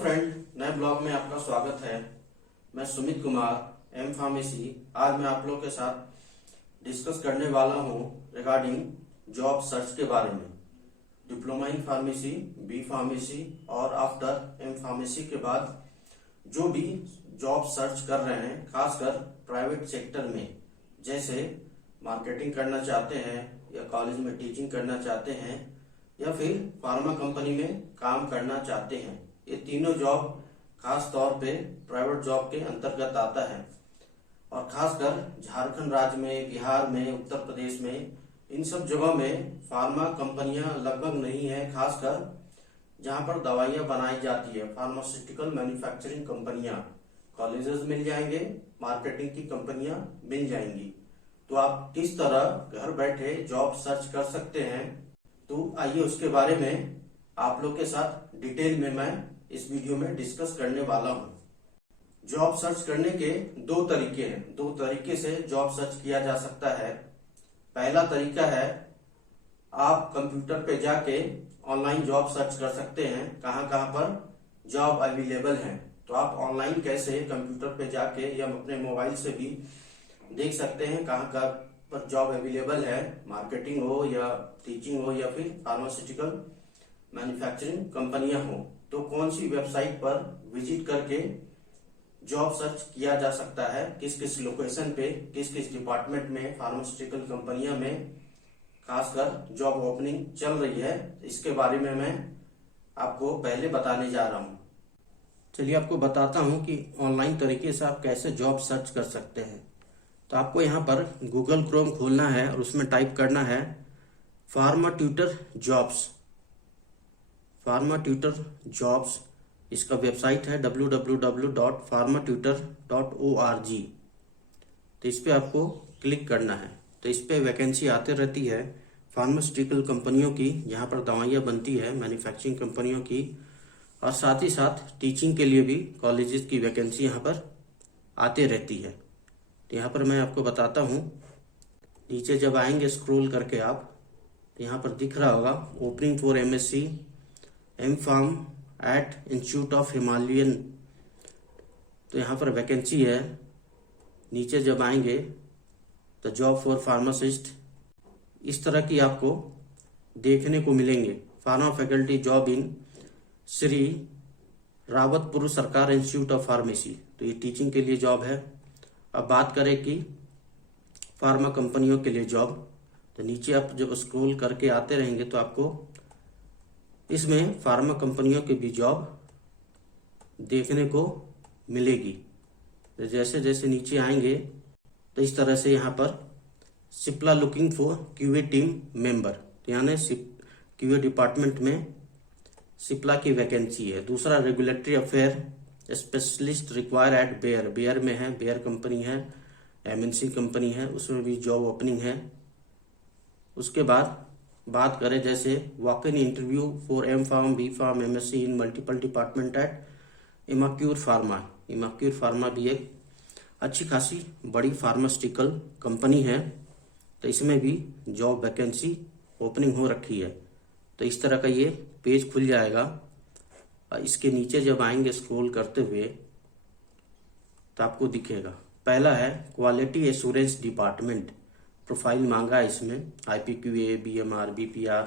Friend, नए blog में आपका स्वागत है। मैं सुमित कुमार, एम फार्मेसी। आज मैं आप लोग के साथ डिस्कस करने वाला हूं रिगार्डिंग जॉब सर्च के बारे में। Diploma in pharmacy, B pharmacy और आफ्टर एम फार्मेसी के बाद जो भी जॉब सर्च कर रहे हैं, खासकर प्राइवेट सेक्टर में, जैसे मार्केटिंग करना चाहते हैं या कॉलेज में टीचिंग करना चाहते हैं या फिर फार्मा कंपनी में काम करना चाहते हैं, ये तीनों जॉब खास तौर पे प्राइवेट जॉब के अंतर्गत आता है। और खासकर झारखंड राज्य में, बिहार में, उत्तर प्रदेश में, इन सब जगहों में फार्मा कंपनियां लगभग नहीं है। खासकर जहां पर दवाइयां बनाई जाती है, फार्मास्यूटिकल मैन्युफैक्चरिंग कंपनियां, कॉलेजेस मिल जाएंगे, मार्केटिंग की कंपनियां मिल जाएंगी। तो आप किस तरह घर बैठे जॉब सर्च कर सकते हैं, तो आइए उसके बारे में आप लोग के साथ डिटेल में मैं इस वीडियो में डिस्कस करने वाला हूं। जॉब सर्च करने के दो तरीके हैं। दो तरीके से जॉब सर्च किया जा सकता है। पहला तरीका है, आप कंप्यूटर पे जाके ऑनलाइन जॉब सर्च कर सकते हैं, कहां कहां पर जॉब अवेलेबल है। तो आप ऑनलाइन कैसे कंप्यूटर पे जाके या अपने मोबाइल से भी देख सकते हैं कहां कहां पर जॉब अवेलेबल है, मार्केटिंग हो या टीचिंग हो या फिर फार्मास्यूटिकल मैन्युफैक्चरिंग कंपनियां हो। तो कौन सी वेबसाइट पर विजिट करके जॉब सर्च किया जा सकता है, किस किस लोकेशन पे, किस किस डिपार्टमेंट में फार्मास्यूटिकल कंपनियां में खासकर जॉब ओपनिंग चल रही है, इसके बारे में मैं आपको पहले बताने जा रहा हूं। चलिए आपको बताता हूं कि ऑनलाइन तरीके से आप कैसे जॉब सर्च कर सकते हैं। तो आपको यहाँ पर गूगल क्रोम खोलना है और उसमें टाइप करना है pharma tutor jobs. Pharma tutor jobs, इसका वेबसाइट है www.pharmatutor.org। तो इस पे आपको क्लिक करना है। तो इस पे वैकेंसी आते रहती है फार्मास्यूटिकल कंपनियों की, जहाँ पर दवाइयाँ बनती है, मैन्युफैक्चरिंग कंपनियों की, और साथ ही साथ टीचिंग के लिए भी कॉलेजेस की वैकेंसी यहाँ पर आते रहती है। तो यहाँ पर मैं आपको बताता हूँ। नीचे जब आएंगे स्क्रॉल करके आप, तो यहाँ पर दिख रहा होगा opening for MSc M pharm at institute of Himalayan. तो यहाँ पर वैकेंसी है। नीचे जब आएंगे तो जॉब फॉर फार्मासिस्ट, इस तरह की आपको देखने को मिलेंगे। Pharma faculty job in Shri Rawatpur सरकार इंस्टीट्यूट ऑफ फार्मेसी। तो ये टीचिंग के लिए जॉब है। अब बात करें कि फार्मा कंपनियों के लिए जॉब, तो नीचे आप जब स्क्रॉल करके आते रहेंगे तो आपको इसमें फार्मा कंपनियों की भी जॉब देखने को मिलेगी। तो जैसे जैसे नीचे आएंगे तो इस तरह से यहाँ पर Cipla looking for QA team member, तो यानी क्यूए डिपार्टमेंट में सिप्ला की वैकेंसी है। दूसरा, regulatory affair specialist require at Bayer. Bayer में है, बेयर कंपनी है, MNC कंपनी है, उसमें भी जॉब ओपनिंग है। उसके बाद बात करें जैसे walk in interview for M pharm, B pharm, MSc in multiple department at Emcure Pharma. Emcure Pharma भी एक अच्छी खासी बड़ी फार्मास्यूटिकल कंपनी है। तो इसमें भी जॉब वैकेंसी ओपनिंग हो रखी है। तो इस तरह का ये पेज खुल जाएगा। और इसके नीचे जब आएंगे स्क्रॉल करते हुए तो आपको दिखेगा, पहला है क्वालिटी एश्योरेंस डिपार्टमेंट। प्रोफाइल मांगा है इसमें, IPQA, BMR, BPR,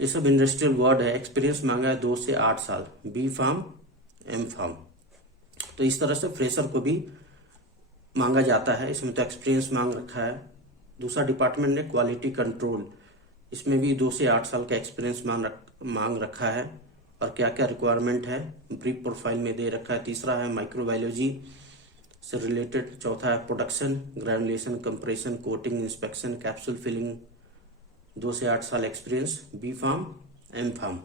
ये सब इंडस्ट्रियल वर्ड है। एक्सपीरियंस मांगा है 2 से 8 साल, बी फार्म, एम फार्म। तो इस तरह से फ्रेशर को भी मांगा जाता है। इसमें तो एक्सपीरियंस मांग रखा है। दूसरा डिपार्टमेंट ने क्वालिटी कंट्रोल, इसमें भी 2 से 8 साल का एक्सपीरियंस मांग रखा है। और क्या क्या रिक्वायरमेंट है ब्रीफ प्रोफाइल में दे रखा है। तीसरा है माइक्रोबायोलॉजी से रिलेटेड। चौथा है production, granulation, compression, coating, inspection, capsule filling, 2 से 8 साल experience, B pharm, M pharm.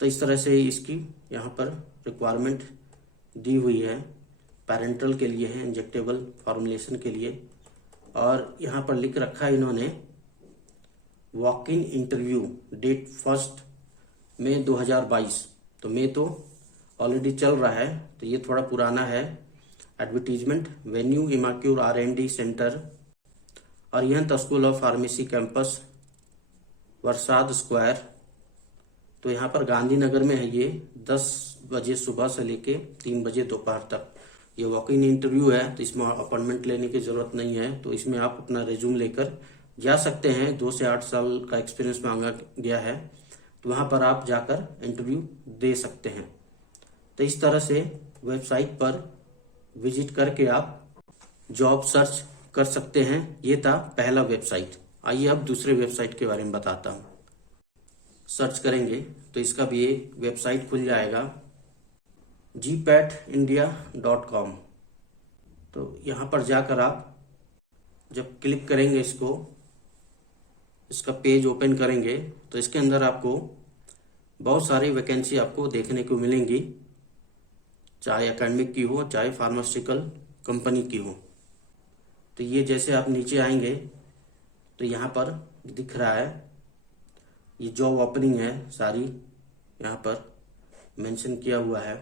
तो इस तरह से इसकी यहाँ पर रिक्वायरमेंट दी हुई है। पैरेंटल के लिए है, इंजेक्टेबल फॉर्मुलेशन के लिए। और यहाँ पर लिख रखा है इन्होंने वॉक इन इंटरव्यू डेट 1 मई 2022। तो मई तो ऑलरेडी चल रहा है, तो ये थोड़ा पुराना है। Advertisement, venue Emcure R&D centre, Arihant school of pharmacy campus, Varsad square. तो यहाँ पर गांधीनगर में है ये 10 बजे सुबह से लेके 3 बजे दोपहर तक। ये वॉक इन इंटरव्यू है, तो इसमें अपॉइंटमेंट लेने की जरूरत नहीं है। तो इसमें आप अपना रिज्यूम लेकर जा सकते हैं। 2 से 8 साल का एक्सपीरियंस मांगा गया है, तो वहां पर आप जाकर इंटरव्यू दे सकते हैं। तो इस तरह से वेबसाइट पर विजिट करके आप जॉब सर्च कर सकते हैं। ये था पहला वेबसाइट। आइए अब दूसरे वेबसाइट के बारे में बताता हूँ। सर्च करेंगे तो इसका भी एक वेबसाइट खुल जाएगा, gpatindia.com। तो यहाँ पर जाकर आप जब क्लिक करेंगे, इसका पेज ओपन करेंगे, तो इसके अंदर आपको बहुत सारी वैकेंसी आपको देखने को मिलेंगी, चाहे एकेडमिक की हो, चाहे फार्मास्यूटिकल कंपनी की हो। तो ये जैसे आप नीचे आएंगे तो यहाँ पर दिख रहा है, ये जॉब ओपनिंग है सारी, यहाँ पर मेंशन किया हुआ है।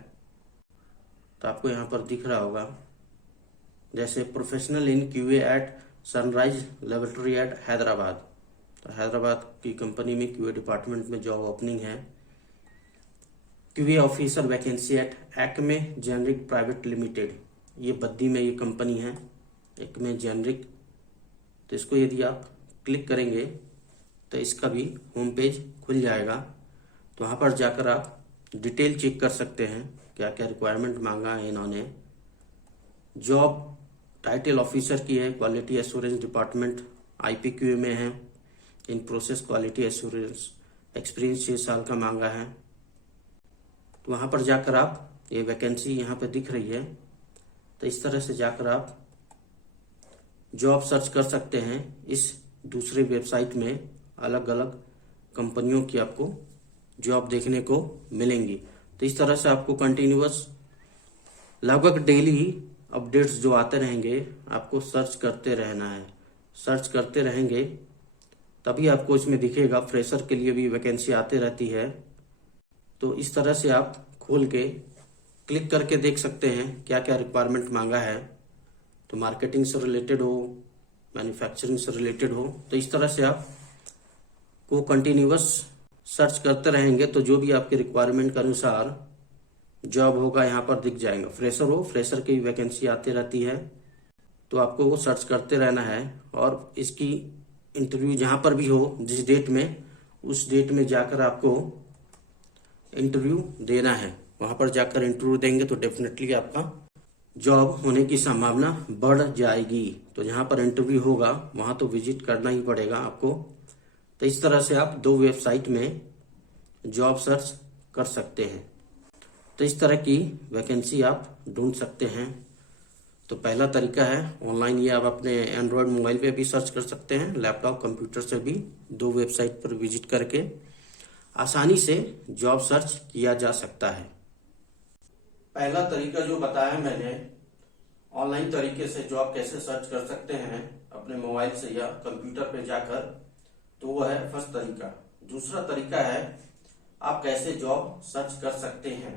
तो आपको यहाँ पर दिख रहा होगा, जैसे professional in QA at sunrise laboratory at Hyderabad. तो हैदराबाद की कंपनी में क्यूए डिपार्टमेंट में जॉब ओपनिंग है। QA officer vacancy at Acme generic private limited, ये बद्दी में ये कंपनी है, एक्मे जेनरिक। तो इसको यदि आप क्लिक करेंगे तो इसका भी होम पेज खुल जाएगा। तो वहाँ पर जाकर आप डिटेल चेक कर सकते हैं, क्या क्या रिक्वायरमेंट मांगा है इन्होंने। जॉब टाइटल ऑफिसर की है, क्वालिटी एश्योरेंस डिपार्टमेंट IPQA में है, in process quality assurance, experience 6 साल का मांगा है। तो वहाँ पर जाकर आप, ये वैकेंसी यहाँ पे दिख रही है, तो इस तरह से जाकर आप जॉब सर्च कर सकते हैं। इस दूसरे वेबसाइट में अलग अलग कंपनियों की आपको जॉब देखने को मिलेंगी। तो इस तरह से आपको कंटिन्यूअस लगभग डेली अपडेट्स जो आते रहेंगे, आपको सर्च करते रहना है। सर्च करते रहेंगे तभी आपको इसमें दिखेगा। फ्रेशर के लिए भी वैकेंसी आते रहती है। तो इस तरह से आप खोल के क्लिक करके देख सकते हैं क्या क्या रिक्वायरमेंट मांगा है। तो मार्केटिंग से रिलेटेड हो, मैन्युफैक्चरिंग से रिलेटेड हो, तो इस तरह से आप को कंटिन्यूअस सर्च करते रहेंगे तो जो भी आपके रिक्वायरमेंट के अनुसार जॉब होगा यहाँ पर दिख जाएगा। फ्रेशर हो, फ्रेशर की वैकेंसी आती रहती है, तो आपको वो सर्च करते रहना है। और इसकी इंटरव्यू जहाँ पर भी हो, जिस डेट में, उस डेट में जाकर आपको इंटरव्यू देना है। वहां पर जाकर इंटरव्यू देंगे तो डेफिनेटली आपका जॉब होने की संभावना बढ़ जाएगी। तो जहां पर इंटरव्यू होगा वहां तो विजिट करना ही पड़ेगा आपको। तो इस तरह से आप 2 वेबसाइट में जॉब सर्च कर सकते हैं। तो इस तरह की वैकेंसी आप ढूंढ सकते हैं। तो पहला तरीका है ऑनलाइन, ये आप अपने एंड्रॉयड मोबाइल पे भी सर्च कर सकते हैं, लैपटॉप कंप्यूटर से भी 2 वेबसाइट पर विजिट करके आसानी से जॉब सर्च किया जा सकता है। पहला तरीका जो बताया मैंने, ऑनलाइन तरीके से जॉब कैसे सर्च कर सकते हैं अपने मोबाइल से या कंप्यूटर पे जाकर, तो वो है फर्स्ट तरीका। दूसरा तरीका है आप कैसे जॉब सर्च कर सकते हैं।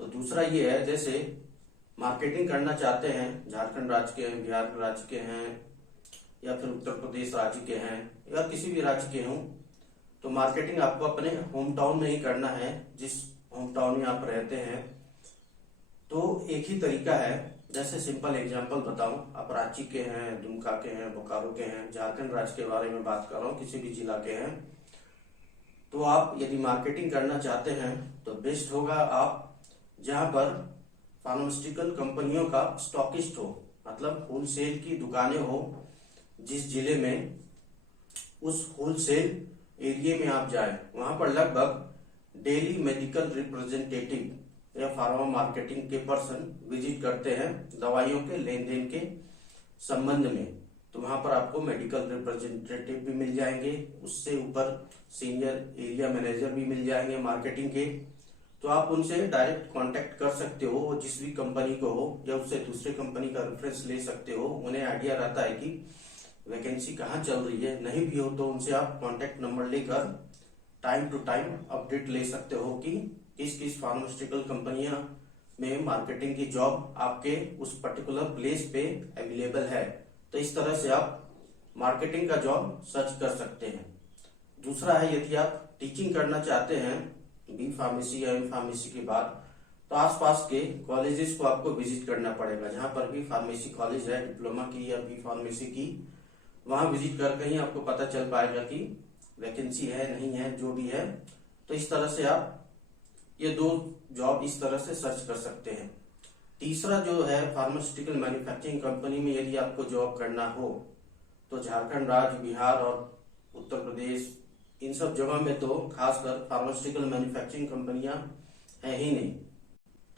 तो दूसरा ये है, जैसे मार्केटिंग करना चाहते हैं, झारखंड राज्य के हैं, बिहार राज्य के हैं, या फिर उत्तर प्रदेश राज्य के हैं, या किसी भी राज्य के हों, तो मार्केटिंग आपको अपने होम टाउन में ही करना है, जिस होम टाउन में आप रहते हैं। तो एक ही तरीका है, जैसे सिंपल एग्जांपल बताऊं, आप रांची के हैं, दुमका के हैं, बोकारो के हैं, झारखंड राज्य के बारे में बात कर रहा हूं, किसी भी जिला के हैं, तो आप यदि मार्केटिंग करना चाहते हैं तो बेस्ट होगा आप जहां पर फार्मास्यूटिकल कंपनियों का स्टॉकिस्ट हो, मतलब होलसेल की दुकानें हो, जिस जिले में, उस होलसेल एरिया में आप जाएं। वहां पर लगभग डेली मेडिकल रिप्रेजेंटेटिव या फार्मा मार्केटिंग के पर्सन विजिट करते हैं दवाइयों के लेन देन के संबंध में। तो वहां पर आपको मेडिकल रिप्रेजेंटेटिव भी मिल जाएंगे, उससे ऊपर सीनियर एरिया मैनेजर भी मिल जाएंगे मार्केटिंग के। तो आप उनसे डायरेक्ट कांटेक्ट कर सकते हो, जिस भी कंपनी को हो, या उससे दूसरे कंपनी का रेफरेंस ले सकते हो। उन्हें आइडिया रहता है कि वैकेंसी कहाँ चल रही है। नहीं भी हो तो उनसे आप कांटेक्ट नंबर लेकर टाइम टू टाइम अपडेट ले सकते हो कि किस किस फार्मास्यूटिकल कंपनियां में मार्केटिंग की जॉब आपके उस पर्टिकुलर प्लेस पे अवेलेबल है। तो इस तरह से आप मार्केटिंग का जॉब सर्च कर सकते हैं। दूसरा है, यदि आप टीचिंग करना चाहते हैं, बी फार्मेसी या एम फार्मेसी के बाद तो आसपास के कॉलेजेस को आपको विजिट करना पड़ेगा। जहां पर भी फार्मेसी कॉलेज है, डिप्लोमा की या बी फार्मेसी की, वहां विजिट करके ही आपको पता चल पाएगा कि वैकेंसी है नहीं है, जो भी है। तो इस तरह से आप ये 2 जॉब इस तरह से सर्च कर सकते हैं। तीसरा जो है, फार्मास्यूटिकल मैन्युफैक्चरिंग कंपनी में यदि आपको जॉब करना हो तो झारखंड राज्य, बिहार और उत्तर प्रदेश, इन सब जगह में तो खासकर फार्मास्यूटिकल मैन्युफैक्चरिंग कंपनियां हैं ही नहीं।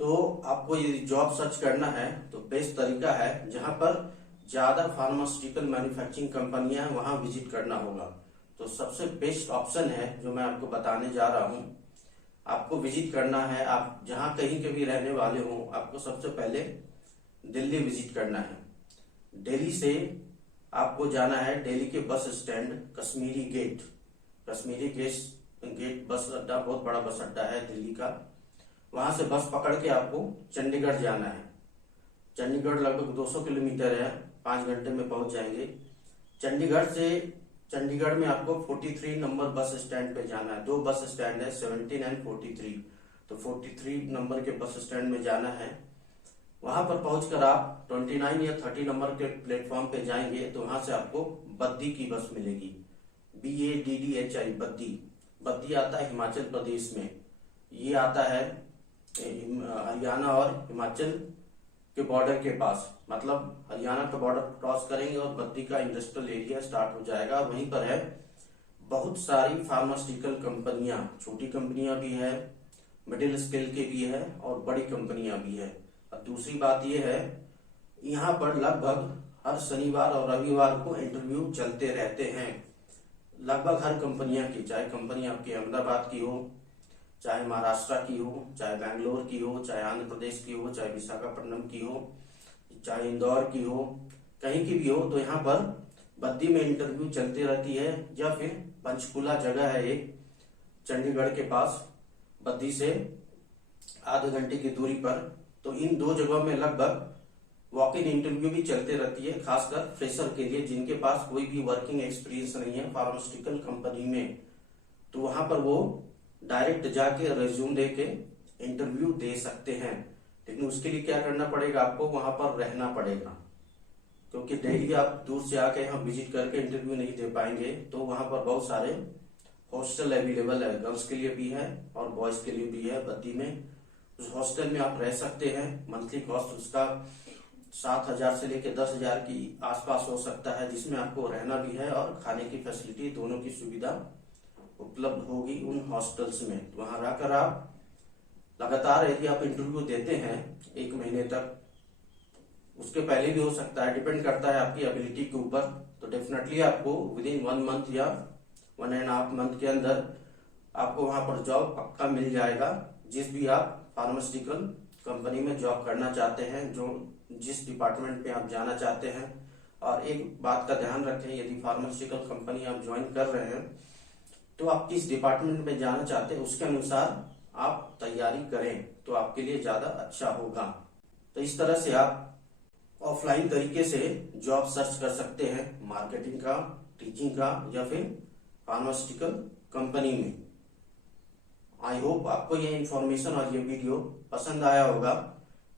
तो आपको यदि जॉब सर्च करना है तो बेस्ट तरीका है जहां पर ज्यादा फार्मास्यूटिकल मैन्युफैक्चरिंग कंपनियां हैं, वहां विजिट करना होगा। तो सबसे बेस्ट ऑप्शन है जो मैं आपको बताने जा रहा हूं। आपको विजिट करना है, आप जहां कहीं के भी रहने वाले हो, आपको सबसे पहले दिल्ली विजिट करना है। दिल्ली से आपको जाना है दिल्ली के bus stand Kashmiri gate. Kashmiri gate bus अड्डा, बहुत बड़ा बस अड्डा है दिल्ली का। वहां से बस पकड़ के आपको चंडीगढ़ जाना है। चंडीगढ़ लगभग 200 किलोमीटर है, 5 घंटे में पहुंच जाएंगे। चंडीगढ़ में आपको 43 नंबर बस स्टैंड पे जाना है। 2 बस स्टैंड है, 17 एंड 43। तो 43 नंबर के बस स्टैंड में जाना है। वहां पर पहुंचकर आप 29 या 30 नंबर के प्लेटफॉर्म पे जाएंगे तो वहां से आपको बद्दी की बस मिलेगी। BADDHI, बद्दी आता है हिमाचल प्रदेश में। ये आता है हरियाणा और हिमाचल के बॉर्डर के पास, मतलब हरियाणा का बॉर्डर क्रॉस करेंगे और बद्दी का इंडस्ट्रियल एरिया स्टार्ट हो जाएगा। वहीं पर है बहुत सारी फार्मास्यूटिकल कंपनियां, छोटी कंपनियां भी है, मिडिल स्केल के भी है और बड़ी कंपनियां भी है। और दूसरी बात यह है, यहाँ पर लगभग हर शनिवार और रविवार को इंटरव्यू चलते रहते हैं। लगभग हर कंपनियां की, चाहे कंपनी आपकी अहमदाबाद की हो, चाहे महाराष्ट्र की हो, चाहे बैंगलोर की हो, चाहे आंध्र प्रदेश की हो, चाहे विशाखापट्टनम की हो, चाहे इंदौर की हो, कहीं की भी हो, तो यहाँ पर बद्दी में इंटरव्यू चलती रहती है। या फिर पंचकुला जगह है एक चंडीगढ़ के पास, बद्दी से आधे घंटे की दूरी पर। तो इन 2 जगहों में लगभग वॉक इन इंटरव्यू भी चलते रहती है, खासकर फ्रेशर के लिए जिनके पास कोई भी वर्किंग एक्सपीरियंस नहीं है फार्मास्यूटिकल कंपनी में। तो वहां पर वो डायरेक्ट जाके रेज्यूम दे के इंटरव्यू दे सकते हैं। लेकिन उसके लिए क्या करना पड़ेगा, आपको वहां पर रहना पड़ेगा, क्योंकि डेली आप दूर से आके यहाँ विजिट करके इंटरव्यू नहीं दे पाएंगे। तो वहां पर बहुत सारे हॉस्टल अवेलेबल है, गर्ल्स के लिए भी है और बॉयज के लिए भी है बद्दी में। उस हॉस्टल में आप रह सकते हैं। मंथली कॉस्ट उसका 7,000 से लेकर 10,000 की आसपास हो सकता है, जिसमें आपको रहना भी है और खाने की फैसिलिटी, दोनों की सुविधा उपलब्ध होगी उन हॉस्टल्स में। वहां रहकर आप लगातार यदि आप इंटरव्यू देते हैं 1 महीने तक, उसके पहले भी हो सकता है, डिपेंड करता है आपकी एबिलिटी के ऊपर, तो डेफिनेटली आपको विद इन 1 मंथ या 1.5 मंथ के अंदर आपको वहां पर जॉब पक्का मिल जाएगा। जिस भी आप फार्मास्यूटिकल कंपनी में जॉब करना चाहते हैं, जो जिस डिपार्टमेंट में आप जाना चाहते हैं। और एक बात का ध्यान रखें, यदि फार्मास्यूटिकल कंपनी आप ज्वाइन कर रहे हैं तो आप किस डिपार्टमेंट में जाना चाहते हैं उसके अनुसार आप तैयारी करें तो आपके लिए ज्यादा अच्छा होगा। तो इस तरह से आप ऑफलाइन तरीके से जॉब सर्च कर सकते हैं, मार्केटिंग का, टीचिंग का या फिर फार्मास्यूटिकल कंपनी में। आई होप आपको ये इन्फॉर्मेशन और ये वीडियो पसंद आया होगा।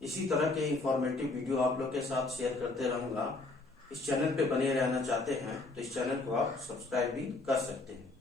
इसी तरह के इंफॉर्मेटिव वीडियो आप लोग के साथ शेयर करते रहूंगा। इस चैनल पे बने रहना चाहते हैं तो इस चैनल को आप सब्सक्राइब भी कर सकते हैं।